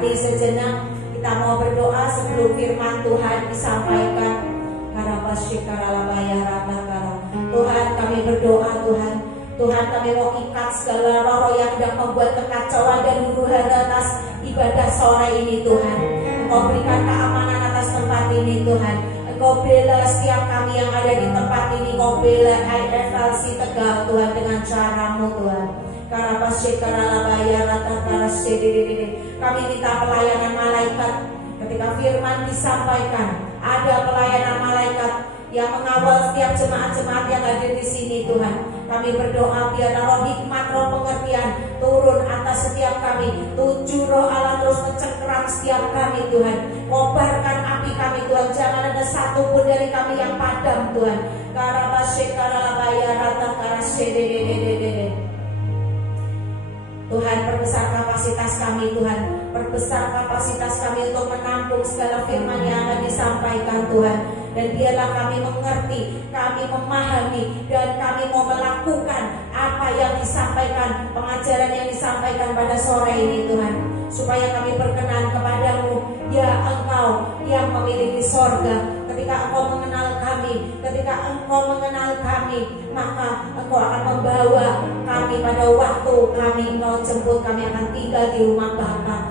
berhenti sejenak. Kita mau berdoa sebelum firman Tuhan disampaikan. Tuhan, kami berdoa Tuhan. Tuhan, kami mau ikat segala roh yang hendak membuat kekacauan dan huru-hara atas ibadah sore ini Tuhan. Engkau berikan keamanan atas tempat ini Tuhan. Engkau bela setiap kami yang ada di tempat ini. Engkau bela IFLC Tegal Tuhan dengan caramu Tuhan. Kami minta pelayanan malaikat ketika firman disampaikan. Ada pelayanan malaikat yang mengawal setiap jemaat-jemaat yang hadir di sini Tuhan. Kami berdoa biarlah roh hikmat, roh pengertian turun atas setiap kami. 7 roh Allah terus mencengkeram setiap kami Tuhan. Kobarkan api kami Tuhan. Jangan ada satu pun dari kami yang padam Tuhan. Tuhan, perbesar kapasitas kami Tuhan. Perbesar kapasitas kami untuk menampung segala firman yang akan disampaikan Tuhan. Dan biarlah kami mengerti, kami memahami, dan kami mau melakukan apa yang disampaikan, pengajaran yang disampaikan pada sore ini Tuhan. Supaya kami berkenan kepadamu, ya Engkau yang memiliki sorga. Ketika Engkau mengenal kami, maka Engkau akan membawa kami pada waktu kami Engkau jemput, kami akan tinggal di rumah Bapa.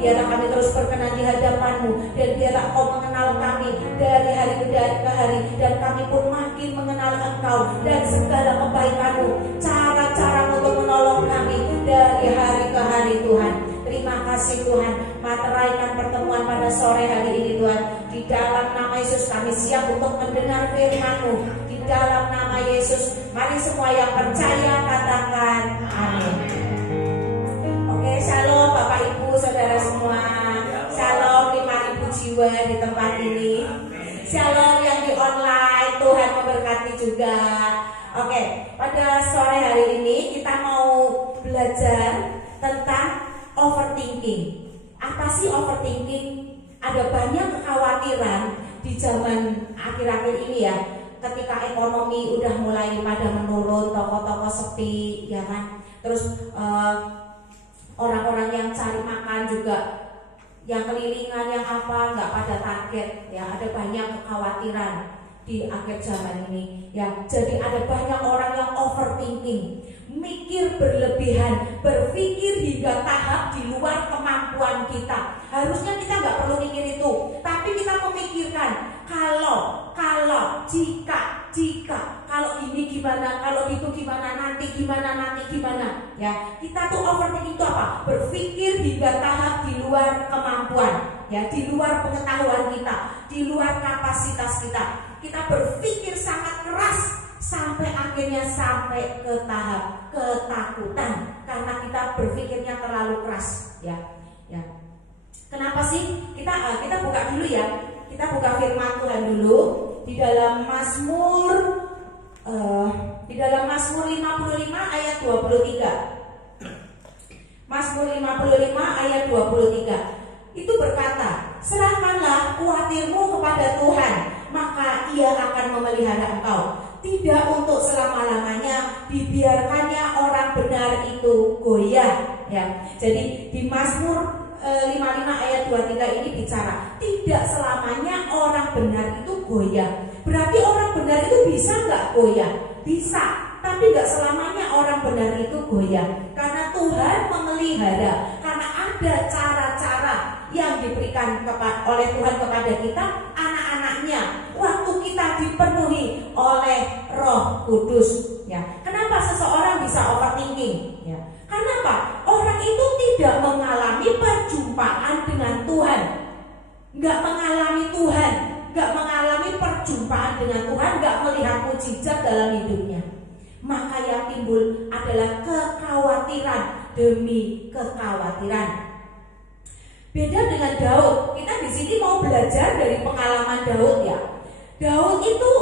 Biarlah kami terus berkenan di hadapan-Mu, dan biarlah Engkau mengenal kami dari hari ke hari, dan kami pun makin mengenal Engkau dan segala kebaikan-Mu, cara-cara untuk menolong kami dari hari ke hari Tuhan. Terima kasih Tuhan. Materaikan pertemuan pada sore hari ini Tuhan. Di dalam nama Yesus kami siap untuk mendengar firman-Mu. Di dalam nama Yesus, mari semua yang percaya katakan amin. Oke, shalom Bapak Ibu Saudara semua. Shalom 5.000 jiwa di tempat ini. Shalom yang di online, Tuhan memberkati juga. Oke, pada sore hari ini kita mau belajar tentang overthinking. Apa sih overthinking? Ada banyak kekhawatiran di zaman akhir-akhir ini ya. Ketika ekonomi udah mulai pada menurun, toko-toko sepi, ya kan. Terus orang-orang yang cari makan juga, yang kelilingan, yang apa, nggak pada target. Ya, ada banyak kekhawatiran di akhir zaman ini. Ya, jadi ada banyak orang yang overthinking. Mikir berlebihan, berpikir hingga tahap di luar kemampuan kita. Harusnya kita nggak perlu mikir itu, tapi kita memikirkan kalau, jika, kalau ini gimana, kalau itu gimana, nanti gimana. Ya, kita tuh overthinking itu apa? Berpikir hingga tahap di luar kemampuan, ya, di luar pengetahuan kita, di luar kapasitas kita. Kita berpikir sangat keras sampai akhirnya sampai ke tahap ketakutan karena kita berpikirnya terlalu keras, ya. Kenapa sih? Kita buka dulu ya. Kita buka firman Tuhan dulu di dalam Mazmur 55 ayat 23. Mazmur 55 ayat 23. Itu berkata, serahkanlah khawatirmu kepada Tuhan, maka Ia akan memelihara engkau. Tidak untuk selama-lamanya dibiarkannya orang benar itu goyah. Ya, jadi di Mazmur 55 ayat 23 ini bicara tidak selamanya orang benar itu goyah. Berarti orang benar itu bisa nggak goyah? Bisa, tapi nggak selamanya orang benar itu goyah. Karena Tuhan memelihara, karena ada cara-cara yang diberikan oleh Tuhan kepada kita, anak-anaknya, waktu kita dipenuhi oleh Roh Kudus. Ya, kenapa seseorang bisa overthinking? Ya, karena apa? Orang itu tidak mengalami perjumpaan dengan Tuhan, nggak mengalami Tuhan, nggak mengalami perjumpaan dengan Tuhan, nggak melihat mujizat dalam hidupnya. Maka yang timbul adalah kekhawatiran demi kekhawatiran. Beda dengan Daud. Kita di sini mau belajar dari pengalaman Daud ya. Daud itu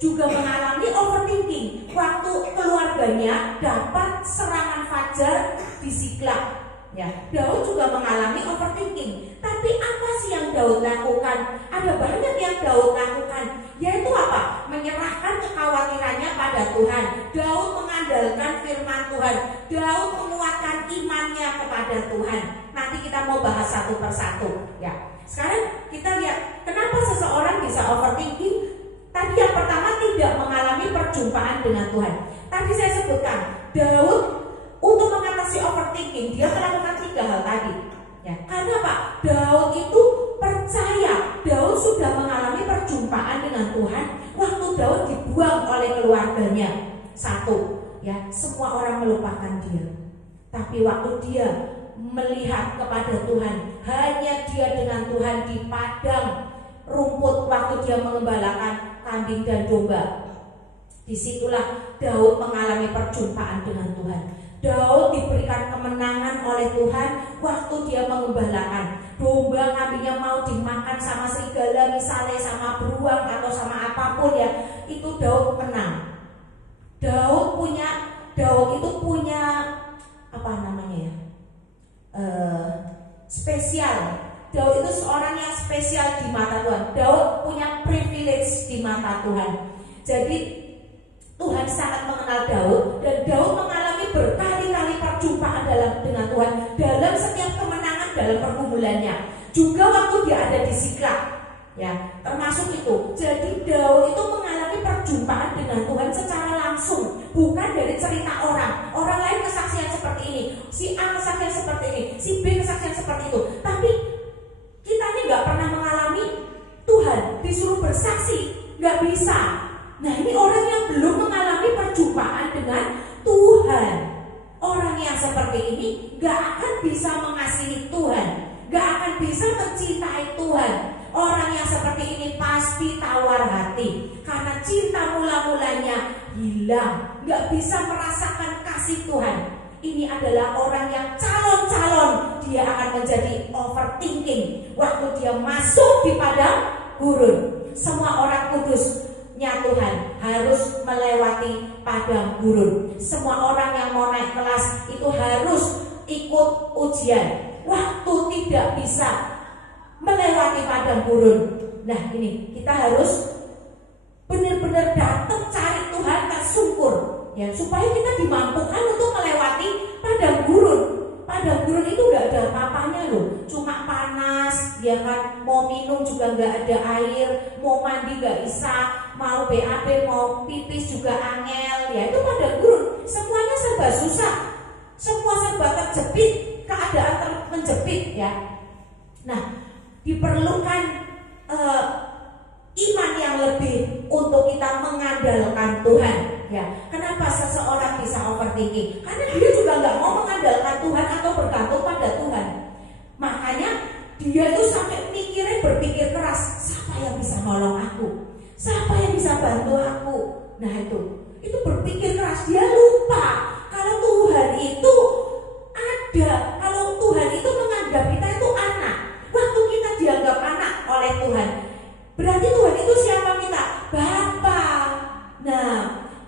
juga mengalami overthinking waktu keluarganya dapat serangan fajar di Siklag. Ya, Daud juga mengalami overthinking. Tapi apa sih yang Daud lakukan? Ada banyak yang Daud lakukan, yaitu apa? Menyerahkan kekhawatirannya pada Tuhan. Daud mengandalkan firman Tuhan. Daud menguatkan imannya kepada Tuhan. Nanti kita mau bahas satu persatu ya. Sekarang kita lihat kenapa seseorang bisa overthinking. Tadi yang pertama tidak mengalami perjumpaan dengan Tuhan. Tadi saya sebutkan Daud untuk mengatasi overthinking dia melakukan 3 hal tadi ya. Karena Pak, Daud itu percaya Daud sudah mengalami perjumpaan dengan Tuhan waktu Daud dibuang oleh keluarganya. Satu ya, semua orang melupakan dia. Tapi waktu dia melihat kepada Tuhan, hanya dia dengan Tuhan di padang rumput waktu dia mengembalakan kambing dan domba. Disitulah Daud mengalami perjumpaan dengan Tuhan. Daud diberikan kemenangan oleh Tuhan waktu dia mengembalakan domba, kambingnya mau dimakan sama serigala misalnya, sama beruang atau sama apapun ya, itu Daud menang. Daud itu punya apa namanya ya, spesial. Daud itu seorang yang spesial di mata Tuhan. Daud punya privilege di mata Tuhan. Jadi Tuhan sangat mengenal Daud dan Daud mengalami berkali-kali perjumpaan dengan Tuhan dalam setiap kemenangan dalam pergumulannya. Juga waktu dia ada di Siklag, ya, termasuk itu. Jadi Daud itu mengalami perjumpaan dengan Tuhan secara langsung, bukan dari cerita orang. Orang lain kesaksian seperti ini, si A kesaksian seperti ini, si B kesaksian seperti itu. Tapi kita ini nggak pernah mengalami Tuhan disuruh bersaksi, nggak bisa. Nah, ini orang yang belum mengalami perjumpaan dengan Tuhan. Orang yang seperti ini nggak akan bisa mengasihi Tuhan, nggak akan bisa mencintai Tuhan. Orang yang seperti ini pasti tawar hati karena cinta mula-mulanya hilang, nggak bisa merasakan kasih Tuhan. Ini adalah orang yang calon-calon dia akan menjadi overthinking waktu dia masuk di padang gurun. Semua orang kudusnya Tuhan harus melewati padang gurun. Semua orang yang mau naik kelas itu harus ikut ujian. Waktu tidak bisa melewati padang gurun. Nah, ini kita harus benar-benar datang cari Tuhan tersungkur ya, supaya kita dimampukan untuk melewati padang gurun. Padang gurun itu nggak ada apa-apanya loh, cuma panas ya kan, mau minum juga nggak ada air, mau mandi nggak bisa, mau BAB mau pipis juga angel ya. Itu padang gurun, semuanya serba susah, semua serba terjepit, keadaan menjepit ya. Nah, diperlukan iman yang lebih untuk kita mengandalkan Tuhan ya. Kenapa seseorang bisa overthinking? Karena dia juga nggak mau mengandalkan Tuhan atau bergantung pada Tuhan. Makanya dia itu sampai berpikir keras, siapa yang bisa nolong aku? Siapa yang bisa bantu aku? Nah, itu berpikir keras. Dia lupa kalau Tuhan itu ada, kalau Tuhan itu menganggap kita itu anak. Waktu kita dianggap anak oleh Tuhan, berarti Tuhan itu siapa kita? Bapa. Nah,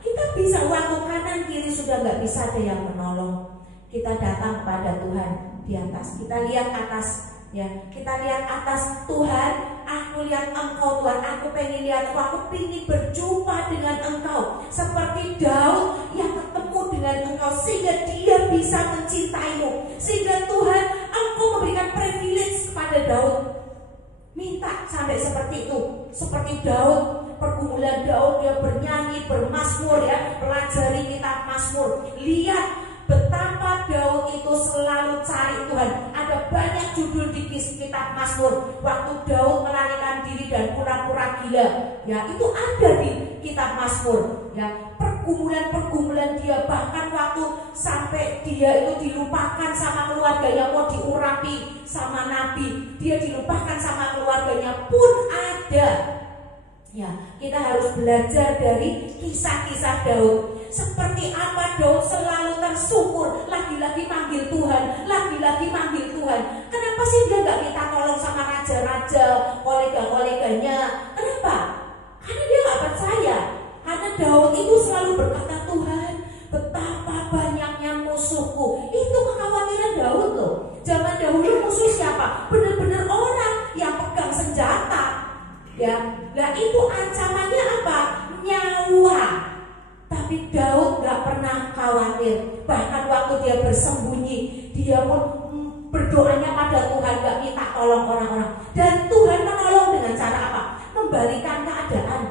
kita bisa waktu kanan kiri sudah nggak bisa ada yang menolong, kita datang pada Tuhan di atas. Kita lihat atas ya, kita lihat atas. Tuhan, aku lihat Engkau Tuhan, aku pengen lihat, aku pengen berjumpa dengan Engkau seperti Daud yang ketemu dengan Engkau sehingga dia bisa mencintaimu, sehingga Tuhan Engkau memberikan privilege kepada Daud. Minta sampai seperti itu, seperti Daud, pergumulan Daud, dia bernyanyi, bermazmur ya, pelajari kitab Mazmur. Lihat betapa Daud itu selalu cari Tuhan. Ada banyak judul di kitab Mazmur. Waktu Daud melarikan diri dan pura-pura gila, ya itu ada di kitab Mazmur. Ya, pergumulan dia, bahkan waktu sampai dia itu dilupakan sama keluarganya, mau diurapi sama nabi, dia dilupakan sama keluarganya pun ada. Ya, kita harus belajar dari kisah-kisah Daud. Seperti apa Daud selalu tersungkur, lagi-lagi manggil Tuhan, lagi-lagi manggil Tuhan. Kenapa sih dia nggak minta tolong sama raja-raja, kolega-koleganya? Kenapa? Karena dia nggak percaya. Karena Daud itu selalu berkata, Tuhan, betapa banyaknya musuhku. Itu kekhawatiran Daud loh. Zaman dahulu musuh siapa? Benar-benar orang yang pegang senjata. Ya, nah itu ancamannya apa? Nyawa. Tapi Daud gak pernah khawatir. Bahkan waktu dia bersembunyi, dia pun berdoanya pada Tuhan, gak minta tolong orang-orang. Dan Tuhan menolong dengan cara apa? Membalikan keadaan.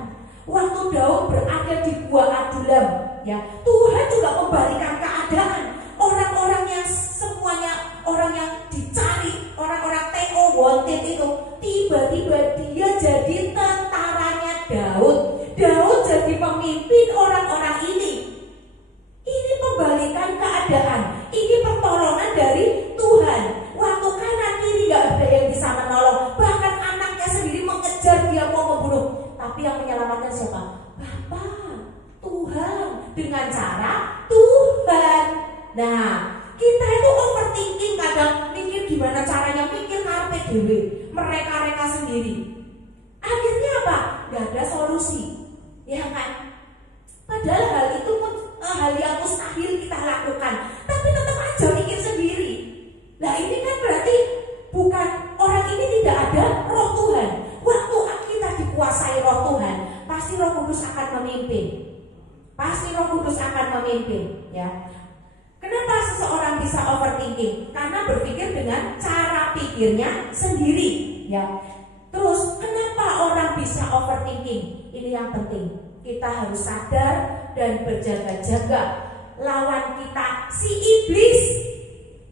Waktu Daud berada di gua Adulam, ya, Tuhan juga membalikan keadaan. Orang-orang yang semuanya orang yang dicari, orang-orang TO wanted itu, tiba-tiba dia jadi tentaranya Daud. Daud jadi pemimpin orang-orang ini. Ini pembalikan keadaan. Ini pertolongan dari Tuhan. Waktu kanan kiri gak ada yang bisa menolong. Bahkan anaknya sendiri mengejar dia mau membunuh. Tapi yang menyelamatkan siapa? Bapak, Tuhan. Dengan cara Tuhan. Nah, kita itu overthinking kadang, mikir gimana caranya, mikir karpe dewe, mereka-reka sendiri. Akhirnya apa? Gak ada solusi. Ya kan? Padahal hal itu pun hal yang mustahil kita lakukan, tapi tetap aja mikir sendiri. Nah ini kan berarti bukan, orang ini tidak ada roh Tuhan. Waktu kita dikuasai roh Tuhan, pasti Roh Kudus akan memimpin. Pasti Roh Kudus akan memimpin, ya. Kenapa seseorang bisa overthinking? Karena berpikir dengan cara pikirnya sendiri, ya. Terus kenapa orang bisa overthinking? Ini yang penting. Kita harus sadar dan berjaga-jaga. Lawan kita si iblis,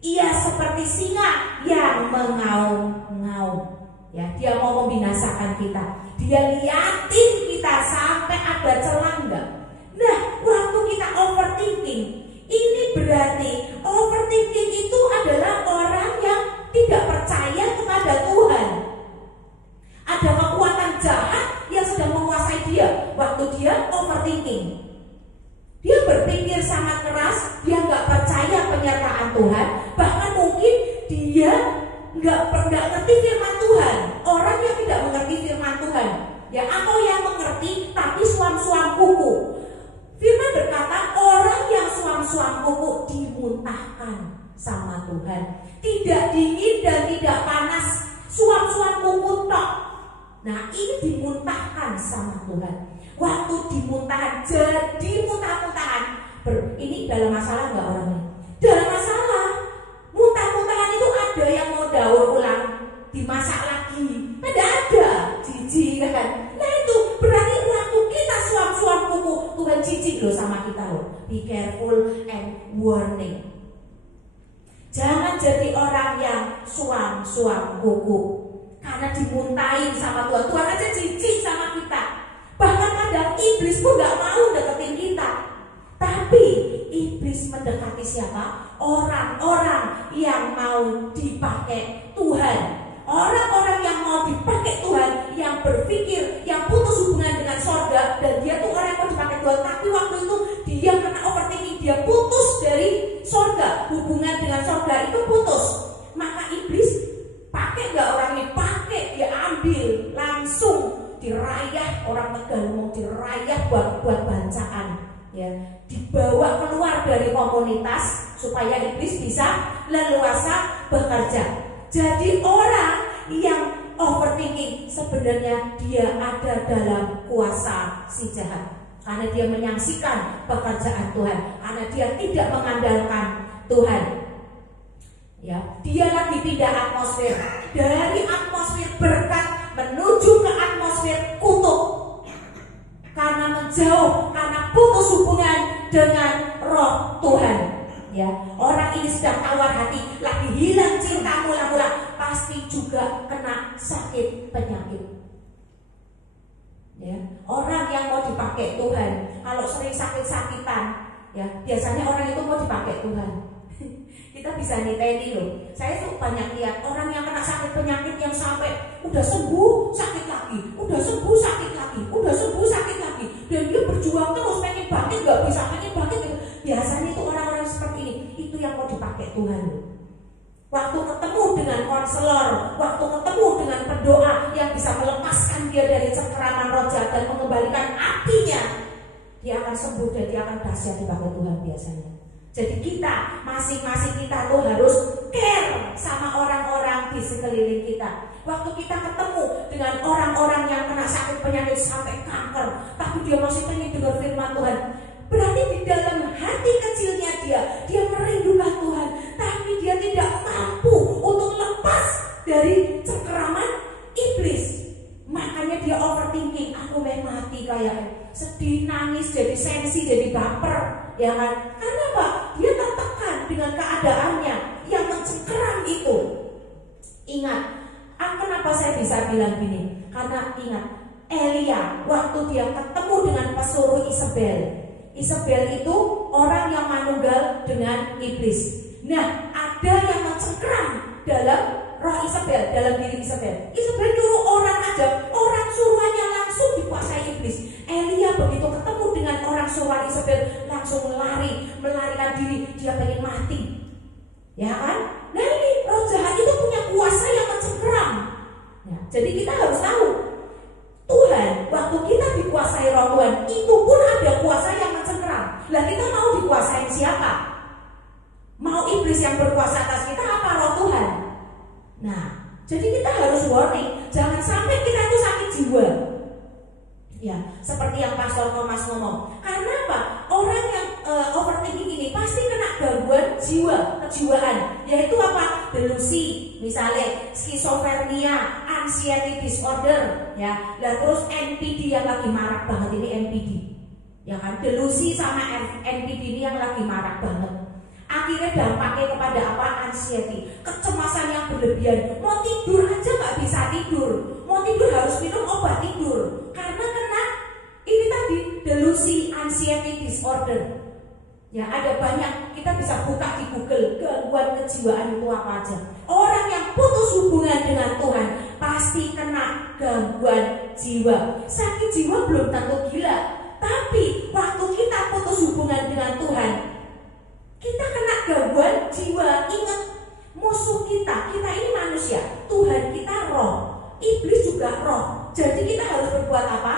ia seperti singa yang mengaum-ngaum. Ya, dia mau membinasakan kita. Dia liatin kita sampai ada celah enggak. Nah, waktu kita overthinking, ini berarti overthinking itu adalah orang yang tidak percaya kepada Tuhan. Ada kekuatan jahat yang sedang menguasai dia waktu dia overthinking. Dia berpikir sangat keras, dia nggak percaya penyertaan Tuhan, bahkan mungkin dia nggak ngerti firman Tuhan. Orang yang tidak mengerti firman Tuhan, ya, atau yang mengerti tapi suam-suam kuku. Firman berkata orang yang suam-suam kuku dimuntahkan sama Tuhan. Tidak dingin dan tidak panas, suam-suam kuku tok. Nah ini dimuntahkan sama Tuhan. Waktu dimuntahkan, jadi muntah-muntahan. Ini dalam masalah nggak orangnya? Dalam masalah. Muntah-muntahan itu ada yang mau daur ulang, dimasak lagi. Tidak ada, jijik kan? Nah itu berarti waktu kita suam-suam kuku, Tuhan jijik loh sama kita loh. Be careful and warning. Jangan jadi orang yang suam-suam kuku. Karena dimuntahin sama Tuhan. Tuhan aja jijik sama kita. Bahkan kadang iblis pun gak mau deketin kita. Tapi iblis mendekati siapa? Orang-orang yang mau dipakai Tuhan. Orang-orang yang mau dipakai Tuhan, yang berpikir, yang putus hubungan dengan sorga. Dan dia tuh orang yang mau dipakai Tuhan, tapi waktu itu dia kena overthinking, dia putus dari sorga. Hubungan dengan sorga itu putus. Maka iblis pakai gak orang ini? Pakai, dia ambil langsung, dirayah. Orang Tegal ngomong dirayah buat bacaan, ya, dibawa keluar dari komunitas supaya iblis bisa leluasa bekerja. Jadi orang yang overthinking sebenarnya dia ada dalam kuasa si jahat, karena dia menyaksikan pekerjaan Tuhan, karena dia tidak mengandalkan Tuhan. Ya, dia lagi pindah atmosfer, dari atmosfer berkat menuju ke atmosfer kutuk. Karena menjauh, karena putus hubungan dengan roh Tuhan. Ya, orang ini sedang tawar hati, lagi hilang cinta mula-mula, pasti juga kena sakit penyakit. Ya, orang yang mau dipakai Tuhan, kalau sering sakit-sakitan, ya biasanya orang itu mau dipakai Tuhan. Kita bisa niteni loh. Saya tuh banyak lihat orang yang kena sakit penyakit yang sampai udah sembuh sakit lagi, udah sembuh sakit lagi, udah sembuh sakit lagi, dan dia berjuang terus pengen bangkit nggak bisa, pengen bangkit. Biasanya itu orang-orang seperti ini, itu yang mau dipakai Tuhan. Waktu ketemu dengan konselor, waktu ketemu dengan pendoa yang bisa melepaskan dia dari cengkeraman roh jahat dan mengembalikan apinya, dia akan sembuh dan dia akan dahsyat dipakai Tuhan biasanya. Jadi kita, masing-masing kita tuh harus care sama orang-orang di sekeliling kita. Waktu kita ketemu dengan orang-orang yang kena sakit penyakit sampai kanker, tapi dia masih pengen dengar firman Tuhan, Berarti di dalam hati kecilnya dia merindukan Tuhan, tapi dia tidak mampu untuk lepas dari cengkeraman iblis. Makanya dia overthinking, aku mau mati kayak sedih, nangis, jadi sensi, jadi baper, ya kan? Karena apa? Dia tertekan dengan keadaannya yang mencengkeram itu. Ingat, kenapa saya bisa bilang gini? Karena ingat, Elia waktu dia ketemu dengan pesuruh Isabel itu orang yang manunggal dengan iblis. Nah, ada yang mencengkeram dalam roh Isabel, dalam diri Isabel. Isabel nyuruh orang aja, orang suruhannya langsung dikuasai iblis. Elia begitu ketemu dengan orang suruhan Isabel langsung melarikan diri, dia pengen mati. Ya kan? Nah ini roh jahat itu punya kuasa yang mencengkeram. Nah, jadi kita harus tahu Tuhan, waktu kita dikuasai roh Tuhan, itu pun ada kuasa yang mencengkeram. Lah kita mau dikuasai siapa? Mau iblis yang berkuasa atas kita apa roh Tuhan? Nah, jadi kita harus warning, jangan sampai kita itu sakit jiwa. Ya, seperti yang Pastor Thomas ngomong. Karena apa? Orang yang overthinking ini pasti kena gangguan kejiwaan, yaitu apa? Delusi, misalnya skizofrenia, anxiety disorder, ya. Dan terus NPD yang lagi marak banget ini NPD. Ya kan? Delusi sama NPD ini yang lagi marak banget. Akhirnya dampaknya kepada apa? Anxiety, kecemasan yang berlebihan. Mau tidur aja nggak bisa tidur. Mau tidur harus minum obat tidur. Karena kena ini tadi delusi, anxiety disorder. Ya ada banyak, kita bisa buka di Google gangguan kejiwaan itu apa aja. Orang yang putus hubungan dengan Tuhan pasti kena gangguan jiwa. Sakit jiwa belum tentu gila, tapi waktu kita putus hubungan dengan Tuhan, kita kena gangguan jiwa. Ingat, musuh kita ini manusia, Tuhan kita roh, iblis juga roh. Jadi kita harus berbuat apa?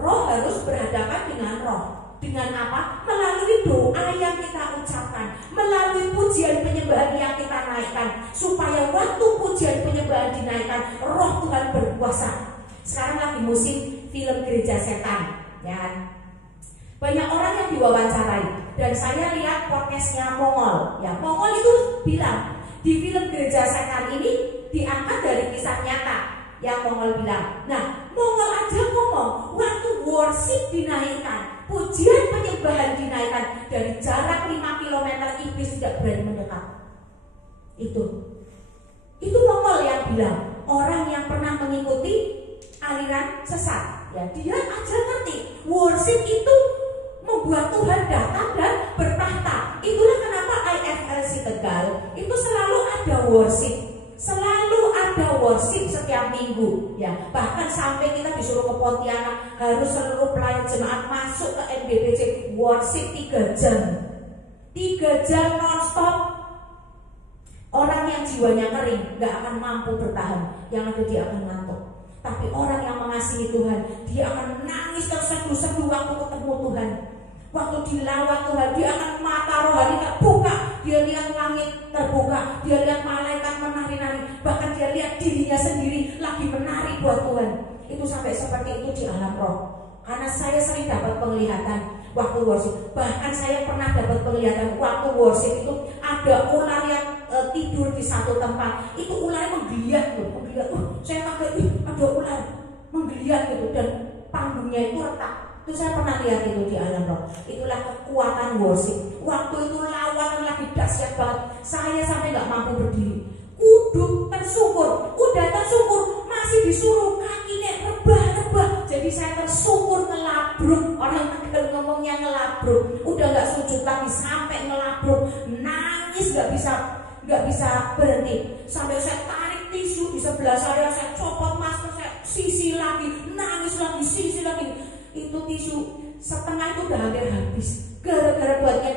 Roh harus berhadapan dengan roh. Dengan apa? Melalui doa yang kita ucapkan, melalui pujian penyembahan yang kita naikkan, supaya waktu pujian penyembahan dinaikkan, roh Tuhan berkuasa. Sekarang lagi musim film Gereja Setan, ya. Banyak orang yang diwawancarai, dan saya lihat podcastnya Mongol. Ya, Mongol itu bilang di film Gereja Setan ini diangkat dari kisah nyata yang Mongol bilang. Nah, Mongol aja ngomong waktu worship dinaikkan, pujian penyembahan dinaikkan, dari jarak 5 km iblis tidak berani mendekat. Itu Mongol yang bilang. Orang yang pernah mengikuti aliran sesat, ya dia aja ngerti worship itu membuat Tuhan datang dan bertahta. Itulah kenapa IFLC Tegal itu selalu ada worship setiap minggu, ya. Bahkan sampai kita disuruh ke Pontianak, harus seluruh pelayan jemaat masuk ke MBPC worship 3 jam. 3 jam non-stop. Orang yang jiwanya kering gak akan mampu bertahan, yang ada dia akan ngantuk. Tapi orang yang mengasihi Tuhan, dia akan nangis terseduh-seduh waktu ketemu Tuhan. Waktu dilawat Tuhan, dia akan mata rohani terbuka, dia lihat langit terbuka, dia lihat malaikat menari-nari, bahkan dia lihat dirinya sendiri lagi menari buat Tuhan. Itu sampai seperti itu di alam roh. Karena saya sering dapat penglihatan waktu worship. Bahkan saya pernah dapat penglihatan waktu worship itu ada ular yang tidur di satu tempat. Itu ularnya menggeliat loh, saya kaget, ada ular menggeliat gitu, dan panggungnya itu retak. Itu saya pernah lihat itu di alam roh. Itulah kekuatan worship. Waktu itu lawanan lagi dahsyat banget, saya sampai nggak mampu berdiri, kuduk tersungkur, udah tersungkur masih disuruh kakinya rebah. Jadi saya tersungkur ngelabruk, orang Tegal ngomongnya ngelabruk, udah nggak sujud lagi sampai ngelabruk, nangis nggak bisa berhenti. Sampai saya tarik tisu di sebelah saya copot masker, saya sisi lagi, nangis lagi, sisi lagi. Itu tisu setengah itu udah hampir habis, gara-gara buatnya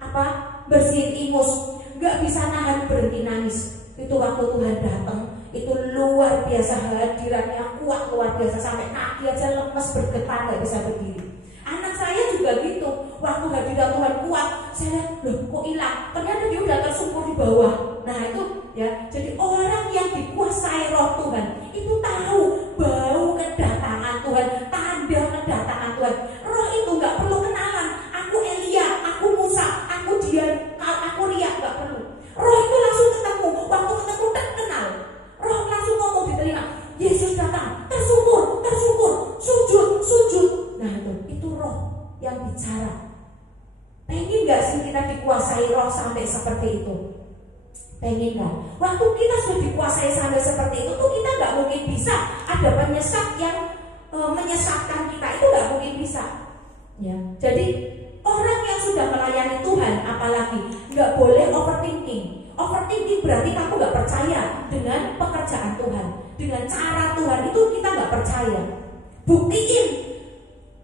apa? Bersihin ingus, nggak bisa nahan berhenti nangis. Itu waktu Tuhan datang, itu luar biasa, hadirannya kuat luar biasa, sampai kaki aja lemes bergetar nggak bisa berdiri. Anak saya juga gitu, waktu hadirat Tuhan kuat, saya lihat loh kok hilang, ternyata dia udah tersungkur di bawah. Nah itu ya, jadi orang yang dikuasai roh Tuhan itu tahu bau kedatangan Tuhan, tanda kedatangan Tuhan. Roh itu nggak perlu kenalan, aku yang bicara. Pengen gak sih kita dikuasai roh sampai seperti itu? Pengen gak? Waktu kita sudah dikuasai sampai seperti itu tuh kita gak mungkin bisa ada penyesat yang menyesatkan kita, itu gak mungkin bisa ya. Jadi orang yang sudah melayani Tuhan apalagi gak boleh overthinking. Overthinking berarti kamu gak percaya dengan pekerjaan Tuhan, dengan cara Tuhan, itu kita gak percaya.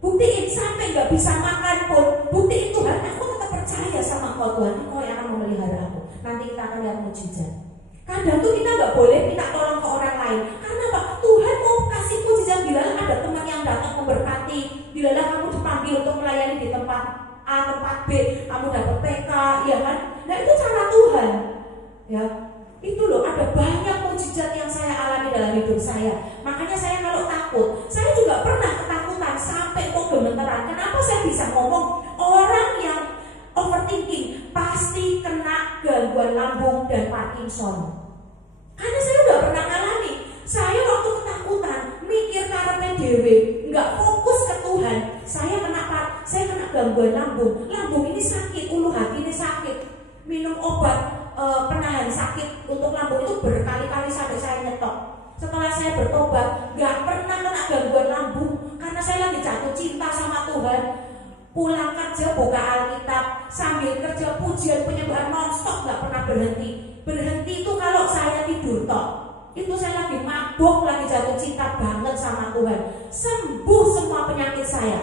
Buktiin sampai gak bisa makan pun, buktiin Tuhan, aku tetap percaya sama Kau Tuhan, Kau yang akan memelihara aku. Nanti kita akan lihat mujizat. Kadang tuh kita gak boleh minta tolong ke orang lain. Karena apa? Tuhan mau kasih mujizat. Bila ada teman yang datang memberkati, bila kamu dipanggil untuk melayani di tempat A, tempat B, kamu dapat PK, ya kan? Nah itu cara Tuhan. Ya, itu loh, ada banyak mujizat yang saya alami dalam hidup saya. Makanya saya kalau takut, saya juga pernah ketakutan sampai kok gemeteran. Kenapa saya bisa ngomong? Orang yang overthinking pasti kena gangguan lambung dan Parkinson. Karena saya udah pernah ngalami. Saya waktu ketakutan, mikir karena dewe, nggak fokus ke Tuhan. Saya kena gangguan lambung. Lambung ini sakit, ulu hati ini sakit. Minum obat penahan sakit untuk lambung itu berkali-kali sampai saya nyetok. Setelah saya bertobat, nggak pernah kena gangguan lambung karena saya lagi jatuh cinta sama Tuhan. Pulang kerja buka Alkitab, sambil kerja pujian penyembahan nonstop, nggak pernah berhenti. Berhenti itu kalau saya tidur tok. Itu saya lagi mabuk, lagi jatuh cinta banget sama Tuhan. Sembuh semua penyakit saya.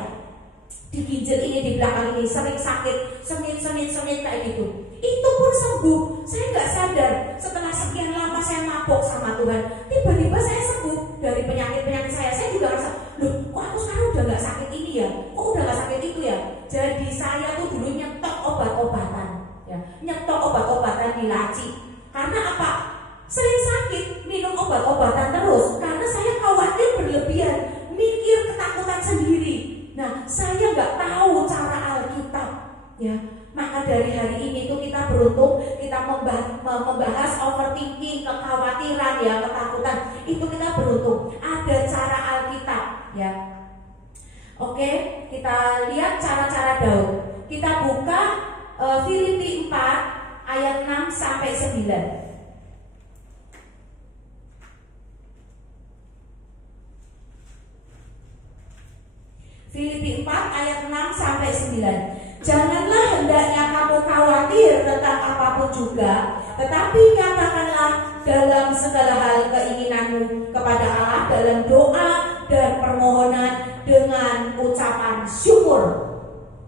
Di ginjal ini, di belakang ini sering sakit, semit kayak gitu. Itu pun sembuh. Saya nggak sadar. Setelah sekian lama saya mabuk sama Tuhan, tiba-tiba saya sembuh dari penyakit saya. Saya juga rasa, loh, kok aku sekarang udah nggak sakit ini ya? Kok udah nggak sakit itu ya? Jadi saya tuh dulu nyetok obat-obatan, ya, nyetok obat-obatan di laci. Karena apa? Sering sakit, minum obat-obatan terus. Karena saya khawatir berlebihan, mikir ketakutan sendiri. Nah, saya nggak tahu cara Alkitab, ya. Maka dari hari ini tuh kita beruntung, kita membahas overthinking, kekhawatiran, ya, ketakutan. Itu kita beruntung. Ada cara Alkitab, ya. Oke, kita lihat cara-cara Daud. Kita buka Filipi 4 ayat 6 sampai 9. Filipi 4 ayat 6 sampai 9. Janganlah hendaknya kamu khawatir tentang apapun juga, tetapi nyatakanlah dalam segala hal keinginanmu kepada Allah dalam doa dan permohonan dengan ucapan syukur.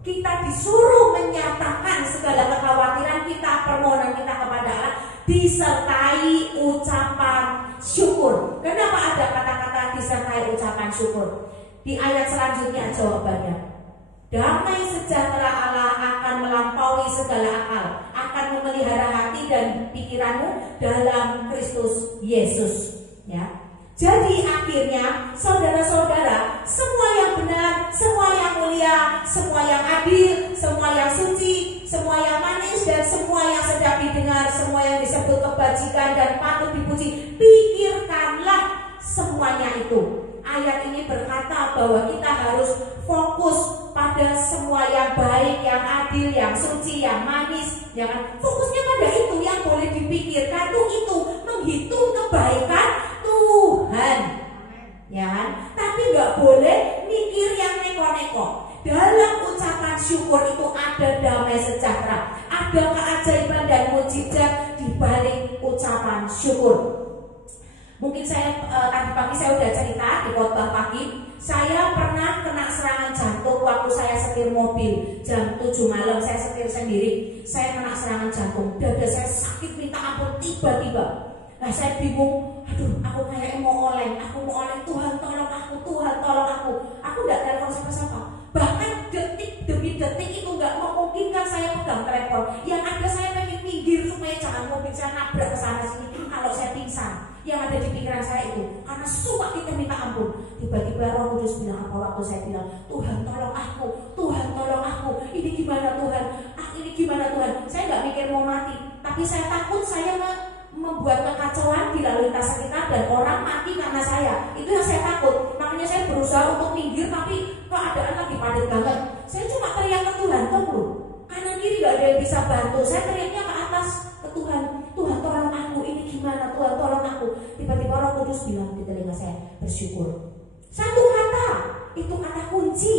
Kita disuruh menyatakan segala kekhawatiran kita, permohonan kita kepada Allah disertai ucapan syukur. Kenapa ada kata-kata disertai ucapan syukur? Di ayat selanjutnya jawabannya. Damai sejahtera Allah akan melampaui segala akal, akan memelihara hati dan pikiranmu dalam Kristus Yesus. Ya. Jadi akhirnya saudara-saudara, semua yang benar, semua yang mulia, semua yang adil, semua yang suci, semua yang manis, dan semua yang sedap didengar, semua yang disebut kebajikan dan patut dipuji, pikirkanlah semuanya itu. Ayat ini berkata bahwa kita harus fokus pada semua yang baik, yang adil, yang suci, yang manis. Jangan fokusnya pada itu, yang boleh dipikirkan itu menghitung kebaikan Tuhan, ya kan? Tapi nggak boleh mikir yang neko-neko. Dalam ucapan syukur itu ada damai sejahtera, ada keajaiban dan mujizat di balik ucapan syukur. Mungkin saya tadi pagi saya udah cerita di khotbah pagi, saya pernah kena serangan jantung waktu saya setir mobil jam 7 malam, saya setir sendiri, saya kena serangan jantung, dada saya sakit minta ampun tiba-tiba. Nah saya bingung, aduh aku kayak mau oleng, Tuhan tolong aku, aku nggak telepon siapa-siapa, bahkan detik demi detik itu nggak memungkinkan saya pegang telepon, yang ada saya pengen minggir supaya jangan mobil saya nabrak ke sana sini kalau saya pingsan. Yang ada di pikiran saya itu, karena suka kita minta ampun. Tiba-tiba Roh Kudus bilang apa waktu saya bilang, Tuhan tolong aku, ini gimana Tuhan, ini gimana Tuhan. Saya nggak mikir mau mati, tapi saya takut saya membuat kekacauan di lalu lintas sekitar dan orang mati karena saya. Itu yang saya takut. Makanya saya berusaha untuk minggir, tapi keadaan lagi padat banget. Saya cuma teriak ke Tuhan, loh. Kanan kiri gak ada yang bisa bantu. Saya teriaknya ke atas, ke Tuhan. Tuhan tolong aku, ini gimana? Tuhan tolong aku. Tiba-tiba Roh Kudus bilang di telinga saya, bersyukur. Satu kata, itu kata kunci.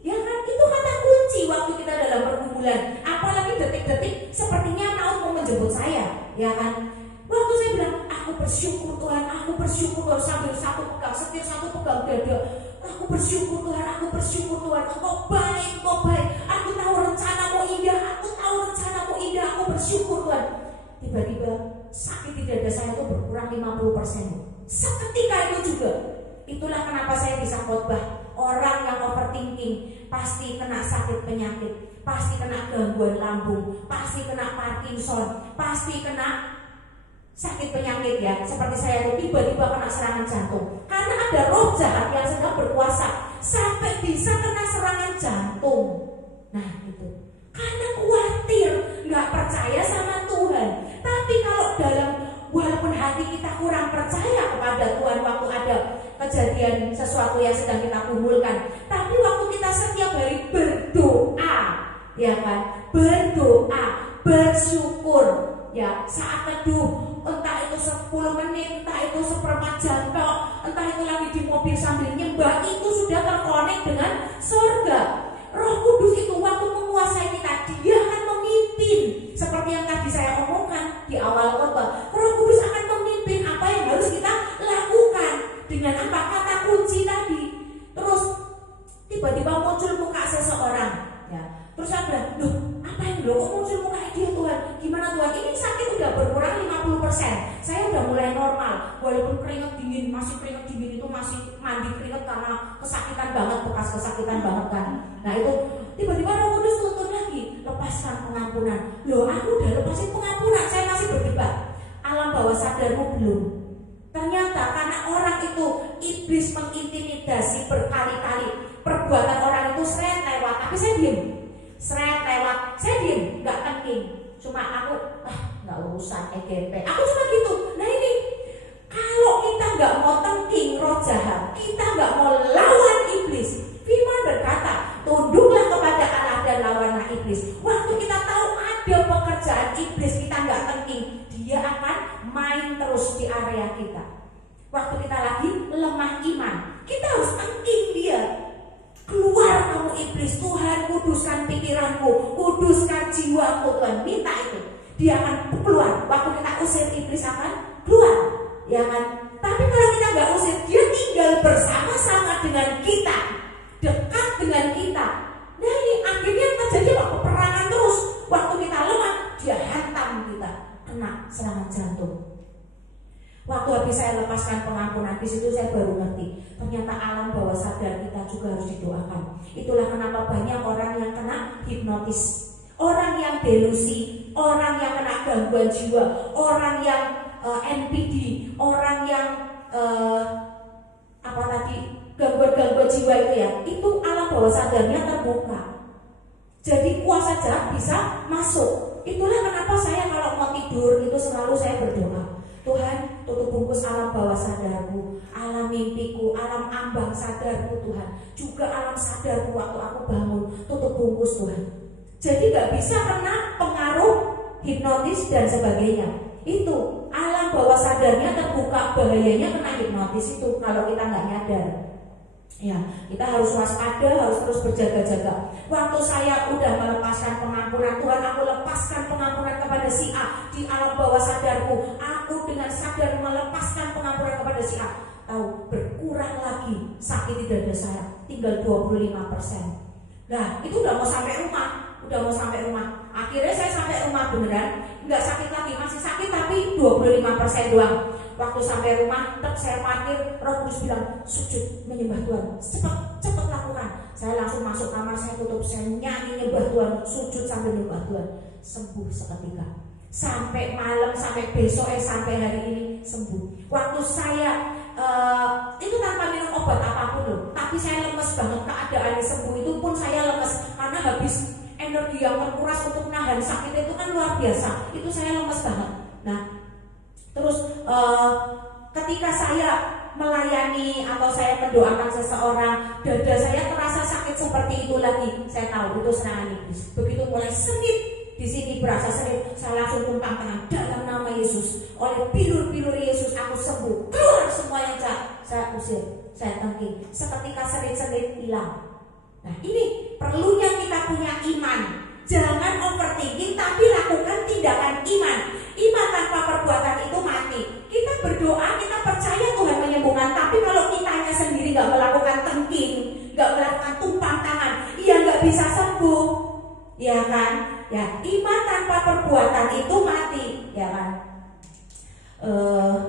Ya kan, itu kata kunci waktu kita dalam pergumulan. Apalagi detik-detik sepertinya mau menjemput saya, ya kan? Waktu saya bilang, aku bersyukur Tuhan, aku bersyukur Tuhan, sambil satu pegang setir, satu pegang dada. Aku bersyukur Tuhan, aku bersyukur Tuhan, Engkau baik, Engkau baik. Aku tahu rencanamu indah, aku tahu rencanamu indah, aku bersyukur Tuhan. Tiba-tiba sakit di dada saya itu berkurang 50%. Seketika itu juga. Itulah kenapa saya bisa khotbah. Orang yang overthinking pasti kena sakit penyakit, pasti kena gangguan lambung, pasti kena Parkinson, pasti kena sakit penyakit ya. Seperti saya itu tiba-tiba kena serangan jantung. Karena ada roh jahat yang sedang berkuasa sampai bisa kena serangan jantung. Nah itu karena khawatir, nggak percaya sama Tuhan. Tapi kalau walaupun hati kita kurang percaya kepada Tuhan waktu ada kejadian sesuatu yang sedang kita gumulkan, tapi waktu kita setiap hari berdoa, ya kan, berdoa, bersyukur, ya saat teduh, entah itu 10 menit, entah itu seperempat jam, entah itu lagi di mobil sambil nyembah, itu sudah terkonek dengan surga. Roh Kudus itu waktu menguasai kita, Dia akan memimpin. Seperti yang tadi saya omongkan di awal khotbah, Roh Kudus akan memimpin apa yang harus kita lakukan. Dengan apa? Kata kunci tadi. Terus tiba-tiba muncul muka seseorang, ya. Terus saya bilang, loh apa yang kok muncul muka dia Tuhan? Gimana Tuhan? Ini sakit udah berkurang 50%. Saya udah mulai normal. Walaupun keringat dingin, masih keringat dingin itu masih mandi keringat karena kesakitan banget, bekas kesakitan banget kan. Nah itu tiba-tiba Roh Kudus tuntun lagi, lepaskan pengampunan. Loh aku udah lepasin pengampunan, saya masih berdebat. Alam bawah sadarmu belum. Ternyata karena orang itu iblis mengintimidasi berkali-kali, perbuatan orang itu seret lewat, tapi saya diem. Seret lewat, saya diem, nggak kencing. Cuma aku, nggak urusan EGP. Aku cuma gitu. Nah ini, kalau kita nggak mau tengking roh jahat, kita nggak mau lawan iblis. Firman berkata, tunduklah kepada Allah dan lawanlah iblis. Waktu kita tahu ada pekerjaan iblis, kita nggak tengking, dia akan main terus di area kita. Waktu kita lagi lemah iman, kita harus tengking dia. Keluar kamu iblis, Tuhan kuduskan pikiranku, kuduskan jiwaku, Tuhan minta itu. Dia akan keluar. Waktu kita usir iblis akan keluar, ya kan? Tapi kalau kita nggak usir, dia tinggal bersama-sama dengan kita, dekat dengan kita. Nah ini akhirnya terjadi peperangan terus. Waktu kita lemah, dia hantam kita, kena serangan jantung. Waktu habis saya lepaskan pengampunan, di situ saya baru ngerti ternyata alam bawah sadar kita juga harus didoakan. Itulah kenapa banyak orang yang kena hipnotis, orang yang delusi, orang yang kena gangguan jiwa, orang yang NPD, orang yang gangguan jiwa itu ya, itu alam bawah sadarnya terbuka. Jadi kuasa jahat bisa masuk. Itulah kenapa saya kalau mau tidur itu selalu saya berdoa. Tuhan, tutup bungkus alam bawah sadarku, alam mimpiku, alam ambang sadarku Tuhan, juga alam sadarku waktu aku bangun, tutup bungkus Tuhan. Jadi gak bisa kena pengaruh hipnotis dan sebagainya. Itu alam bawah sadarnya terbuka, bahayanya kena hipnotis itu kalau kita gak nyadar. Ya, kita harus waspada, harus terus berjaga-jaga. Waktu saya udah melepaskan pengampunan, Tuhan aku lepaskan pengampunan kepada si A di alam bawah sadarku. Aku dengan sadar melepaskan pengampunan kepada si A. Tahu, berkurang lagi sakit di dada saya, tinggal 25%. Nah, itu udah mau sampai rumah. Akhirnya saya sampai rumah beneran, nggak sakit lagi, masih sakit tapi 25% doang. Waktu sampai rumah, saya parkir, Roh Kudus bilang, sujud menyembah Tuhan, cepat lakukan. Saya langsung masuk kamar, saya tutup, saya nyanyi nyembah Tuhan, sujud sambil nyembah Tuhan, sembuh seketika. Sampai malam, sampai besok, sampai hari ini sembuh. Waktu saya itu tanpa minum obat apapun loh, tapi saya lemes banget, keadaannya sembuh itu pun saya lemes karena habis energi yang terkuras untuk nahan sakit itu kan luar biasa. Itu saya lemes banget. Nah, terus ketika saya melayani atau saya mendoakan seseorang, dada saya terasa sakit seperti itu lagi, saya tahu itu serangan iblis. Begitu mulai sengit, di sini berasa sengit, saya langsung tumpang tangan dalam nama Yesus. Oleh pilur-pilur Yesus aku sembuh. Keluar semua yang jahat, saya usir, saya tangking. Seketika sengit-sengit hilang. Nah ini perlunya kita punya iman. Jangan overthinking, tapi lakukan tindakan iman. Iman tanpa perbuatan itu mati. Kita berdoa, kita percaya Tuhan menyembuhkan, tapi kalau kitanya sendiri nggak melakukan tengking, nggak melakukan tumpang tangan, ya nggak bisa sembuh, ya kan? Ya, iman tanpa perbuatan itu mati, ya kan?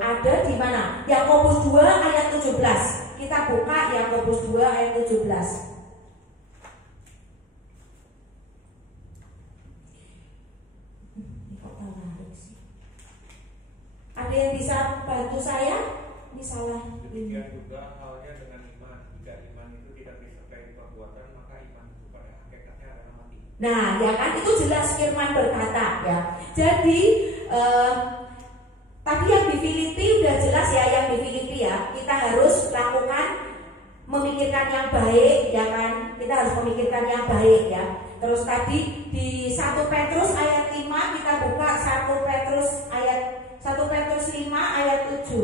Ada di mana? Yakobus 2 ayat 17. Kita buka Yakobus 2 ayat 17. Ada yang bisa bantu saya? Ini salah. Demikian juga halnya dengan iman. Jika iman itu tidak disertai perbuatan, maka iman itu pada hakikatnya adalah mati. Nah, ya kan itu jelas firman berkata ya. Jadi tadi yang di Filipi udah jelas ya, yang di Filipi ya. Kita harus lakukan memikirkan yang baik, ya kan? Kita harus memikirkan yang baik ya. Terus tadi di 1 Petrus ayat 5 kita buka 1 Petrus 5 ayat 7.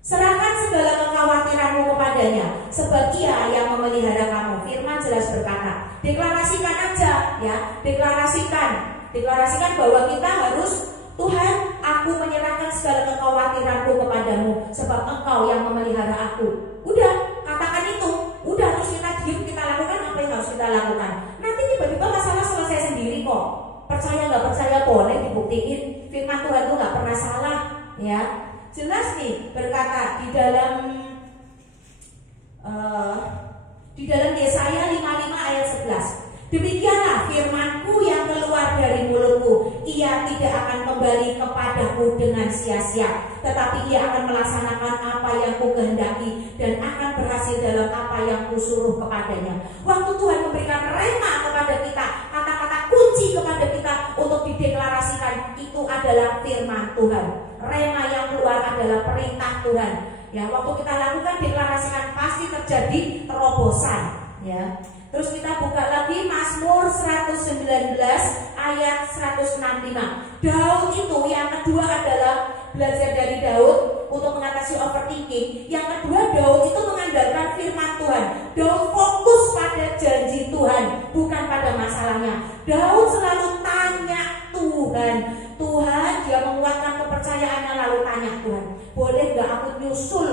Serahkan segala kekhawatiranmu kepadanya, sebab Ia yang memelihara kamu. Firman jelas berkata, deklarasikan aja ya, deklarasikan bahwa kita harus, Tuhan, aku menyerahkan segala kekhawatiranku kepadamu, sebab Engkau yang memelihara aku. Udah, katakan itu. Udah, terus kita diam, kita lakukan apa yang harus kita lakukan. Nanti tiba-tiba masalah selesai sendiri kok. Percaya nggak percaya boleh dibuktiin. Firman Tuhan itu nggak pernah salah, ya. Jelas nih berkata di dalam Yesaya 55 ayat 11. Demikianlah firman-Ku yang keluar dari mulutku, ia tidak akan kembali kepadaku dengan sia-sia, tetapi ia akan melaksanakan apa yang Ku kehendaki dan akan berhasil dalam apa yang Ku suruh kepadanya. Waktu Tuhan memberikan rema kepada kita, kata-kata kunci kepada kita untuk dideklarasikan, itu adalah firman Tuhan. Rema yang keluar adalah perintah Tuhan. Ya, waktu kita lakukan deklarasikan pasti terjadi terobosan, ya. Terus kita buka lagi Mazmur 119 ayat 165. Daud itu yang kedua adalah belajar dari Daud untuk mengatasi overthinking. Yang kedua, Daud itu mengandalkan firman Tuhan. Daud fokus pada janji Tuhan, bukan pada masalahnya. Daud selalu tanya Tuhan. Tuhan, dia menguatkan kepercayaannya lalu tanya Tuhan, boleh gak aku nyusul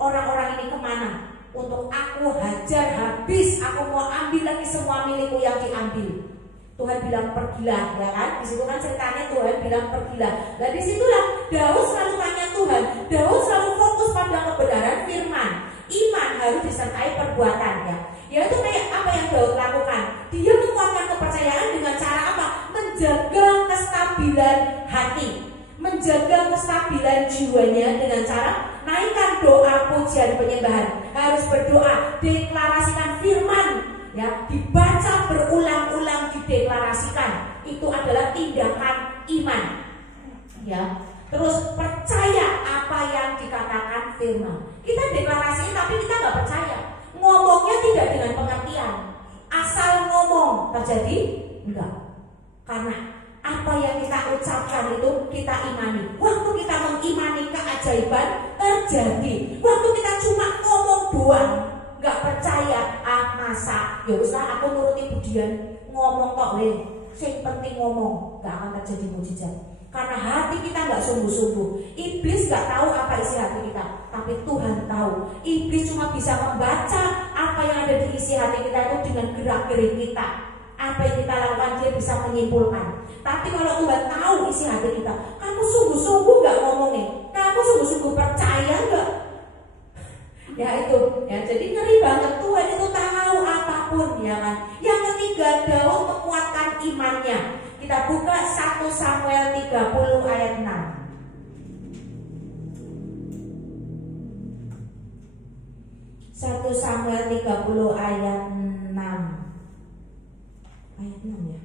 orang-orang ini kemana? Untuk aku hajar habis, aku mau ambil lagi semua milikku yang diambil. Tuhan bilang pergilah, ya kan? Di situ kan ceritanya Tuhan bilang pergilah. Dan disitulah Daud selalu tanya Tuhan. Daud selalu fokus pada kebenaran firman. Iman harus disertai perbuatan, ya. Yaitu kayak apa yang Daud lakukan. Dia menguatkan kepercayaan dengan cara apa? Menjaga kestabilan hati, menjaga kestabilan jiwanya dengan cara naikkan doa, pujian, penyembahan. Harus berdoa, deklarasikan firman, ya, dibaca berulang-ulang, dideklarasikan. Itu adalah tindakan iman, ya. Terus percaya apa yang dikatakan firman. Kita deklarasiin tapi kita nggak percaya. Ngomongnya tidak dengan pengertian, asal ngomong terjadi enggak. Karena apa yang kita ucapkan itu kita imani. Waktu kita mengimani keajaiban terjadi. Waktu kita cuma ngomong doang, nggak percaya, masa ya usah aku nuruti budian ngomong kok weh. Sing penting ngomong, nggak akan terjadi mujizat. Karena hati kita nggak sungguh-sungguh. Iblis nggak tahu apa isi hati kita, tapi Tuhan tahu. Iblis cuma bisa membaca apa yang ada di isi hati kita itu dengan gerak-gerik kita. Apa yang kita lakukan dia bisa menyimpulkan. Tapi kalau Tuhan tahu isi hati kita, kamu sungguh-sungguh nggak ngomongin, kamu sungguh-sungguh percaya nggak? Ya itu, ya jadi ngeri banget. Tuhan itu tahu apapun, ya kan. Yang ketiga, Daud menguatkan imannya. Kita buka 1 Samuel 30 ayat 6. 1 Samuel 30 ayat 6. Ayat 6 ya.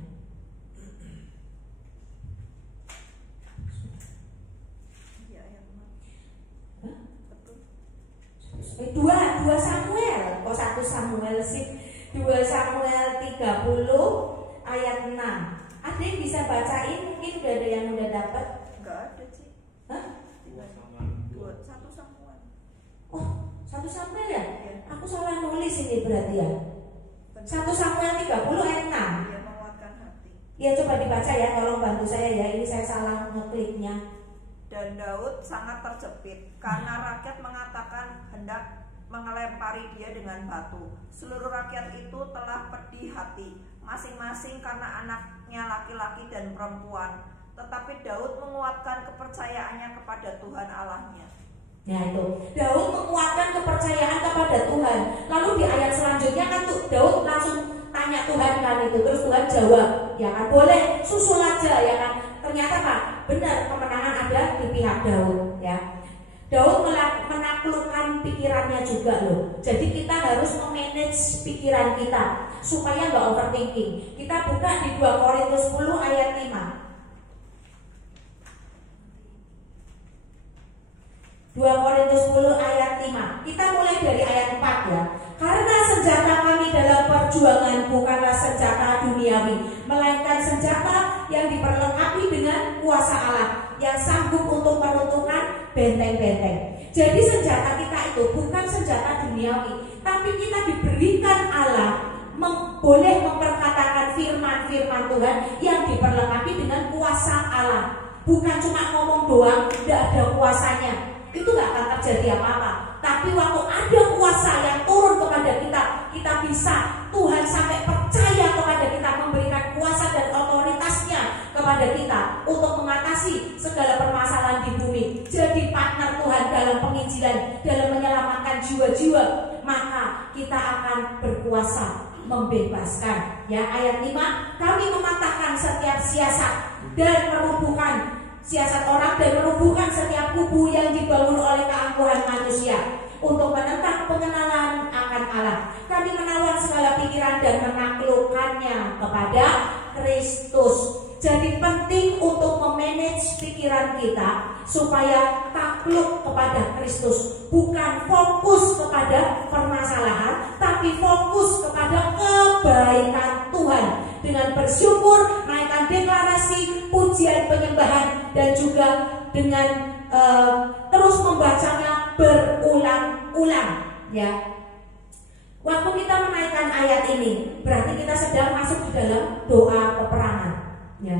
Dua Samuel, kok 1 Samuel sih? 2 Samuel 30 ayat 6. Ada yang bisa bacain? Mungkin udah ada yang udah dapat? Enggak ada sih. Hah? 1 Samuel. Oh, 1 Samuel ya? Iya. Aku salah nulis ini berarti ya. 1 Samuel 30 ayat 6. Dia menguatkan hati. Ya coba dibaca ya, tolong bantu saya ya. Ini saya salah ngekliknya. Dan Daud sangat terjepit karena rakyat mengatakan hendak mengelempari dia dengan batu. Seluruh rakyat itu telah pedih hati, masing-masing karena anaknya laki-laki dan perempuan. Tetapi Daud menguatkan kepercayaannya kepada Tuhan Allahnya. Ya itu, Daud menguatkan kepercayaan kepada Tuhan. Lalu di ayat selanjutnya kan tuh Daud langsung tanya Tuhan kan itu, terus Tuhan jawab, ya kan boleh susul aja ya kan. Ternyata Pak, benar kemenangan ada di pihak Daud ya. Daud menaklukkan pikirannya juga loh. Jadi kita harus memanage pikiran kita supaya nggak overthinking. Kita buka di 2 Korintus 10 ayat 5. 2 Korintus 10 ayat 5. Kita mulai dari ayat 4 ya. Karena senjata kami dalam perjuangan bukanlah senjata duniawi, melainkan senjata yang diperlengkapi dengan kuasa Allah yang sanggup untuk meruntuhkan benteng-benteng. Jadi senjata kita itu bukan senjata duniawi, tapi kita diberikan Allah boleh memperkatakan firman-firman Tuhan yang diperlengkapi dengan kuasa Allah. Bukan cuma ngomong doang, tidak ada kuasanya. Itu gak akan terjadi apa-apa. Tapi waktu ada kuasa yang turun kepada kita, kita bisa, Tuhan sampai percaya kepada kita, memberikan kuasa dan otoritasnya kepada kita untuk mengatasi segala permasalahan di bumi. Jadi partner Tuhan dalam penginjilan, dalam menyelamatkan jiwa-jiwa, maka kita akan berkuasa membebaskan. Ya, ayat 5, kami mematahkan setiap siasat dan merubuhkan siasat orang dan merubuhkan setiap kubu yang dibangun oleh keangkuhan manusia untuk menentang pengenalan akan Allah. Kami menawan segala pikiran dan menaklukkannya kepada Kristus. Jadi penting untuk memanage pikiran kita supaya takluk kepada Kristus, bukan fokus kepada permasalahan, tapi fokus kepada kebaikan Tuhan. Dengan bersyukur, naikkan deklarasi, pujian, penyembahan, dan juga dengan terus membacanya berulang-ulang. Ya, waktu kita menaikkan ayat ini, berarti kita sedang masuk di dalam doa peperangan. Ya,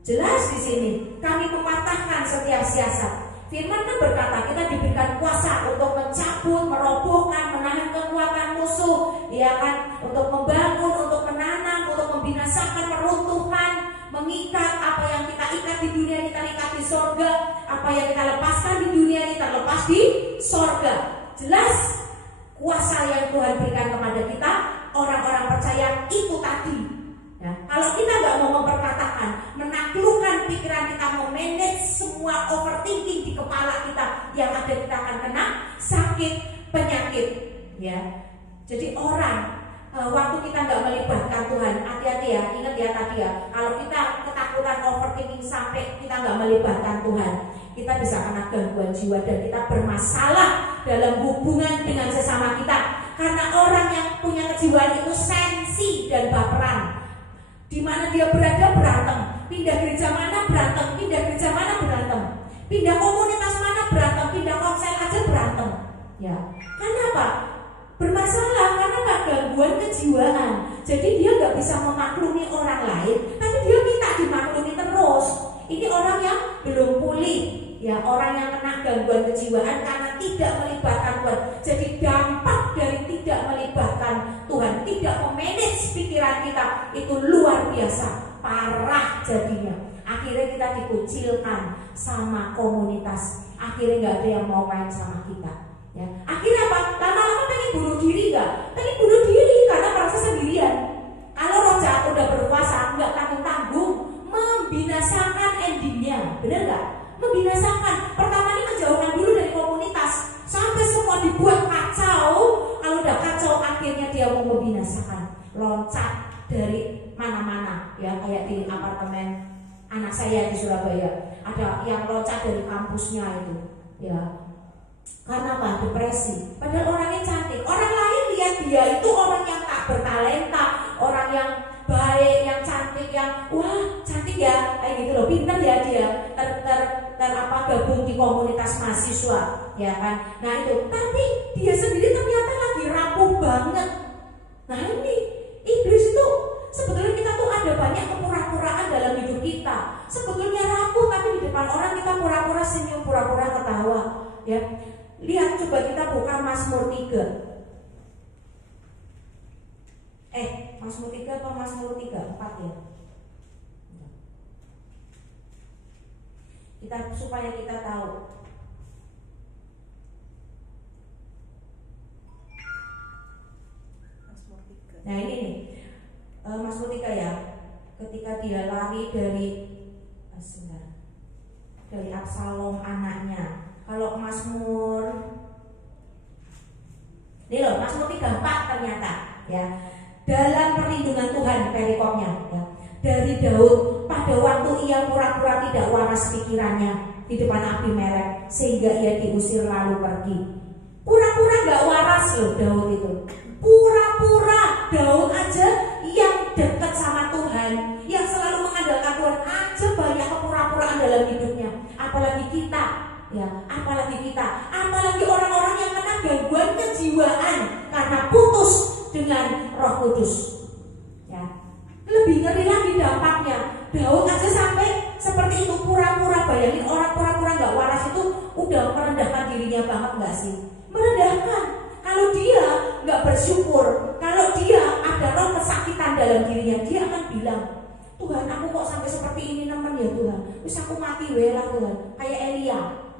jelas di sini kami mematahkan setiap siasat. Firman kan berkata kita diberikan kuasa untuk mencabut, merobohkan, menahan kekuatan musuh, ya kan, untuk membangun, untuk menanam, untuk membinasakan, meruntuhkan, mengikat. Apa yang kita ikat di dunia kita ikat di sorga, apa yang kita lepaskan di dunia kita lepas di sorga. Jelas kuasa yang Tuhan berikan kepada kita, orang-orang percaya itu tadi. Ya, kalau kita nggak mau memperkatakan, menaklukkan pikiran kita, memanage semua overthinking di kepala kita, yang ada kita akan kena sakit, penyakit. Ya, jadi orang waktu kita nggak melibatkan Tuhan, hati-hati ya, ingat ya tadi ya, kalau kita ketakutan overthinking sampai kita nggak melibatkan Tuhan, kita bisa kena gangguan jiwa dan kita bermasalah dalam hubungan dengan sesama kita. Karena orang yang punya kejiwaan itu sensi dan baperan. Di mana dia berada berantem, pindah gereja mana berantem, pindah gereja mana berantem, pindah komunitas mana berantem, pindah konsel aja berantem. Ya, kenapa? Bermasalah karena apa? Gangguan kejiwaan. Jadi dia nggak bisa memaklumi orang lain, tapi dia minta dimaklumi terus. Ini orang yang belum pulih, ya, orang yang kena gangguan kejiwaan karena tidak melibatkan Tuhan. Jadi dampak dari tidak melibatkan Tuhan, tidak memanage pikiran kita, itu luar biasa, parah jadinya. Akhirnya kita dikucilkan sama komunitas, akhirnya nggak ada yang mau main sama kita. Ya, akhirnya apa? Lama-lama pengen bunuh diri nggak? Pengen bunuh diri karena merasa sendirian. Kalau roh jahat udah berkuasa, nggak tanggung-tanggung, membinasakan endingnya, bener nggak? Membinasakan. Pertama ini menjauhkan dulu dari komunitas sampai semua dibuat kacau. Kalau udah kacau, akhirnya dia mau membinasakan, loncat dari mana-mana. Ya, kayak di apartemen anak saya di Surabaya, ada yang loncat dari kampusnya itu. Ya, karena apa? Depresi. Padahal orangnya cantik. Orang lain lihat dia itu orang yang tak bertalang. ya kan. Nah itu, tapi dia sendiri ternyata lagi rapuh banget. Nah ini iblis itu sebetulnya kita tuh ada banyak kepura-puraan dalam hidup kita. Sebetulnya rapuh, tapi di depan orang kita pura-pura senyum, pura-pura ketawa. Ya, lihat coba kita buka Mazmur 3. Mazmur 3 apa Mazmur 4 ya? Supaya kita tahu. Mazmur 3. Nah ini nih Mazmur 3 ya. Ketika dia lari dari Absalom anaknya. Kalau Mazmur ini loh, Mazmur 3:4 ternyata ya. Dalam perlindungan Tuhan perikopnya ya. Dari Daud, pada waktu ia pura-pura tidak waras pikirannya di depan Abimelek, sehingga ia diusir lalu pergi. Pura-pura gak waras loh Daud itu. Pura-pura Daud aja yang dekat sama Tuhan, yang selalu mengandalkan Tuhan aja banyak kepura-puraan dalam hidupnya. Apalagi kita, ya, apalagi orang-orang yang kena gangguan kejiwaan karena putus dengan Roh Kudus. Ya. Lebih ngeri lagi dampaknya. Daud aja sampai seperti itu, pura-pura. Bayangin orang pura-pura gak waras itu udah merendahkan dirinya banget gak sih? Merendahkan. Kalau dia gak bersyukur, kalau dia ada roh kesakitan dalam dirinya, dia akan bilang, Tuhan aku kok sampai seperti ini nemen ya Tuhan. Terus aku mati lah Tuhan. Kayak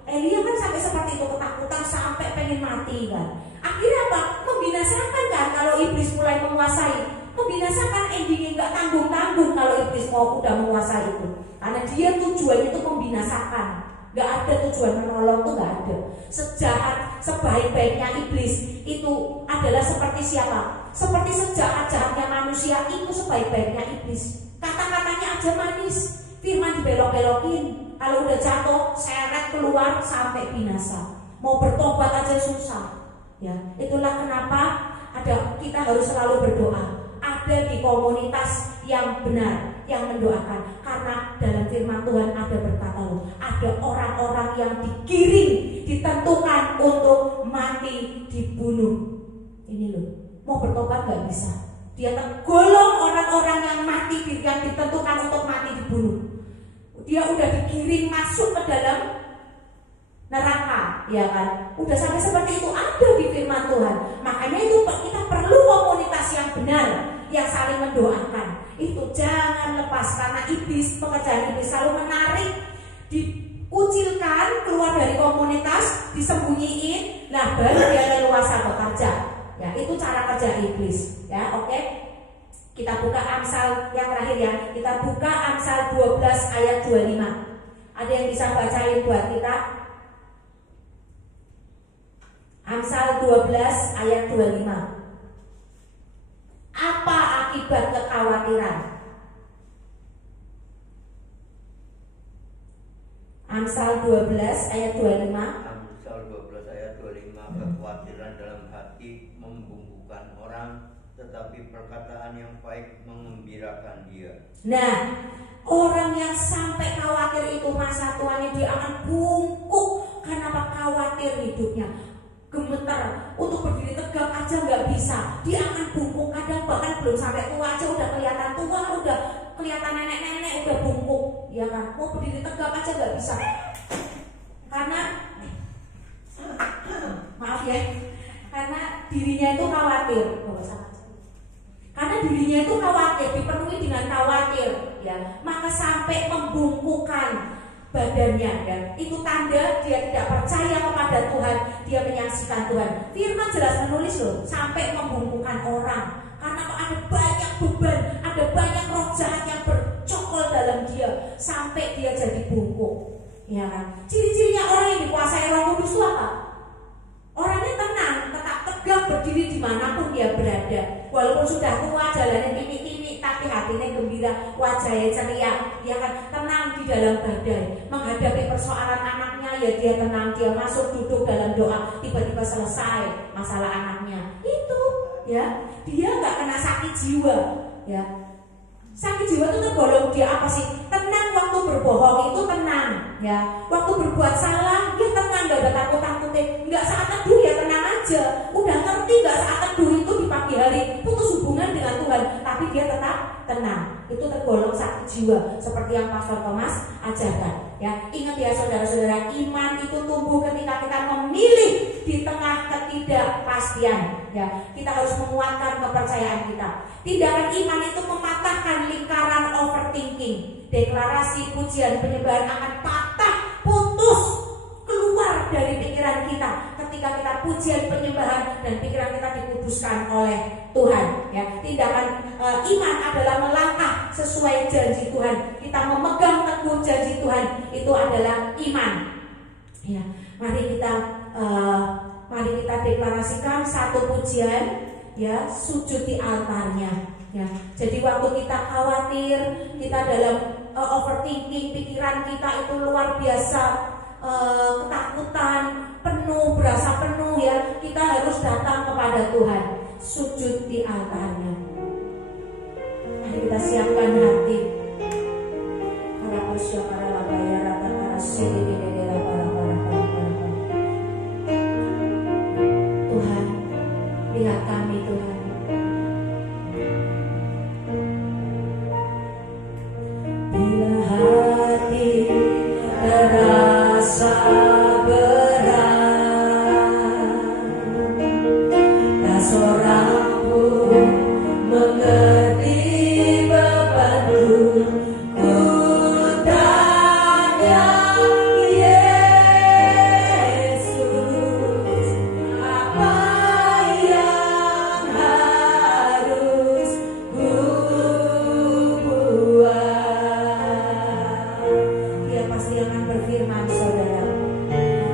Elia kan sampai seperti itu, ketakutan sampai pengen mati kan. Akhirnya apa? Membinasakan kan kalau iblis mulai menguasai. Membinasakan, endingnya gak tanggung-tanggung kalau iblis mau udah menguasai itu. Karena dia tujuannya itu membinasakan. Gak ada tujuan menolong, tuh gak ada. Sejahat, sebaik-baiknya iblis itu adalah seperti siapa? Seperti sejahat-jahatnya manusia itu sebaik-baiknya iblis. Kata-katanya aja manis, firman dibelok-belokin. Kalau udah jatuh, seret keluar sampai binasa. Mau bertobat aja susah. Ya, itulah kenapa kita harus selalu berdoa. Ada di komunitas yang benar, yang mendoakan. Karena dalam firman Tuhan ada berkata loh, ada orang-orang yang digiring, ditentukan untuk mati, dibunuh. Ini loh, mau bertobat gak bisa. Dia tergolong orang-orang yang mati, yang ditentukan untuk mati, dibunuh. Dia udah digiring masuk ke dalam neraka, ya kan? Udah sampai seperti itu, ada di firman Tuhan. Makanya itu kita perlu komunitas yang benar, yang saling mendoakan. Itu jangan lepas, karena iblis, pekerjaan iblis selalu menarik, dikucilkan, keluar dari komunitas, disembunyiin, nah baru dia leluasa bekerja. Ya, itu cara kerja iblis. Ya, oke. Kita buka Amsal yang terakhir ya. Kita buka Amsal 12 ayat 25. Ada yang bisa bacain buat kita? Amsal 12 ayat 25. Apa akibat kekhawatiran? Amsal 12 ayat 25. Amsal 12 ayat 25. Kekhawatiran dalam hati membungkukkan orang, tetapi perkataan yang baik mengembirakan dia. Nah, orang yang sampai khawatir itu masa tuanya dia akan bungkuk. Karena apa? Khawatir hidupnya, gemeter, untuk berdiri tegak aja nggak bisa. Dia akan bungkuk. Kadang bahkan belum sampai tua aja udah kelihatan tua, udah kelihatan nenek-nenek, udah bungkuk, ya kan? Mau berdiri tegak aja nggak bisa. Karena maaf ya, karena dirinya itu khawatir. Karena dirinya itu khawatir, dipenuhi dengan khawatir, ya, maka sampai membungkukkan badannya, ya. Itu tanda dia tidak percaya kepada Tuhan, dia menyaksikan Tuhan. Firman jelas menulis loh, sampai membungkukkan orang. Karena ada banyak beban, ada banyak roh jahat yang bercokol dalam dia, sampai dia jadi bungkuk, ya kan? Ciri-cirinya orang yang dikuasai Roh Kudus itu apa? Orangnya tenang, tetap tegak berdiri dimanapun dia berada. Walaupun sudah tua, jalannya timik-timik, tapi hatinya gembira, wajahnya ceria, dia kan tenang di dalam badai. Menghadapi persoalan anaknya, ya dia tenang, dia masuk duduk dalam doa, tiba-tiba selesai masalah anaknya. Itu, ya, dia nggak kena sakit jiwa, ya. Sakit jiwa itu tergolong dia apa sih? Tenang waktu berbohong itu tenang, ya. Waktu berbuat salah dia tenang, nggak ada takut-takutnya. Nggak saat teduh ya tenang aja. Udah ngerti nggak saat teduh itu di pagi hari putus hubungan dengan Tuhan, tapi dia tetap tenang. Itu tergolong sakit jiwa seperti yang Pastor Thomas ajarkan. Ya, ingat ya saudara-saudara, iman itu tumbuh ketika kita memilih di tengah ketidakpastian. Ya, kita harus menguatkan kepercayaan kita. Tindakan iman itu mematahkan lingkaran overthinking. Deklarasi, pujian, penyembahan akan patah, putus, keluar dari pikiran kita ketika kita pujian, penyembahan, dan pikiran kita dikuduskan oleh Tuhan. Ya, tindakan iman adalah melangkah sesuai janji Tuhan. Kita memegang teguh janji Tuhan, itu adalah iman. Ya, mari kita deklarasikan satu pujian, ya, sujud di altarnya. Ya, jadi waktu kita khawatir, kita dalam overthinking, pikiran kita itu luar biasa, ketakutan, penuh, berasa penuh, ya, kita harus datang kepada Tuhan, sujud di altarnya. Mari kita siapkan hati. Tuhan, lihat kami Tuhan. Bila hati terasa berat, tak seorang pun mengerti bebanku. Ku tanya Yesus, apa yang harus ku buat? Dia pasti akan berfirman, saudara.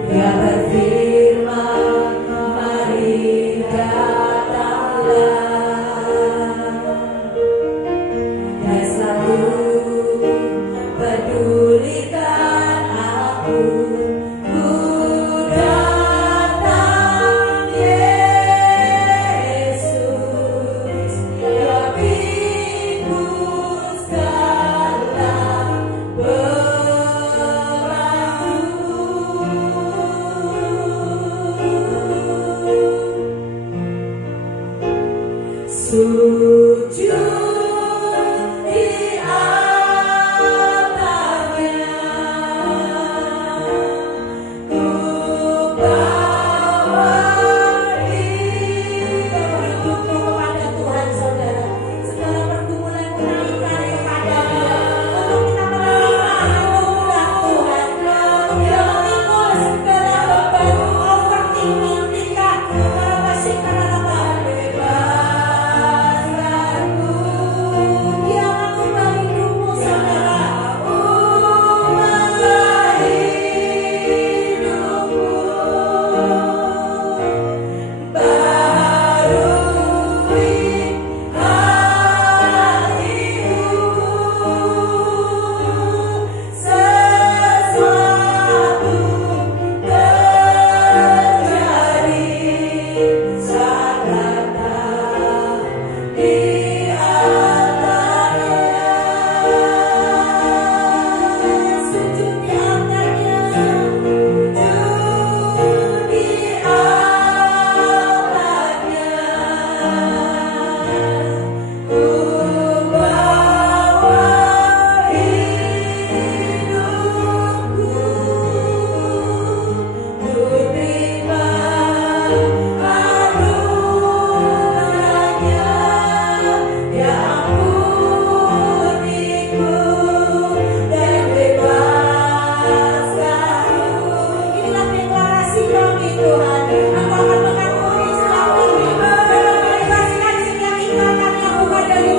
Dia berfirman, mari datanglah. Dia selalu pedulikan aku. Ku datang Yesus, lebihku segala bebanku. Sujud di altarnya, ku bawa hidupku kepada Tuhan, saudara. Segala pergumulan naikkan kepada Dia, untuk kita menerima anugerah Tuhan. Dia memikul segala beban overthinking kita. Karena masih karena bebaskanku. Dia mengubah hidupmu, saudara. Ubah hidupmu. Barui hatiku. Sesuatu terjadi saat datang di altarnya. Sujud di altarnya, sujud di altarnya. Ku bawa hidupku, ku terima anugerahnya, yang ampuniku dan bebaskanku. Inilah deklarasi kami, Tuhan. Engkau akan mengampuni setiap dosa dan membebaskan setiap ikatan yang bukan dari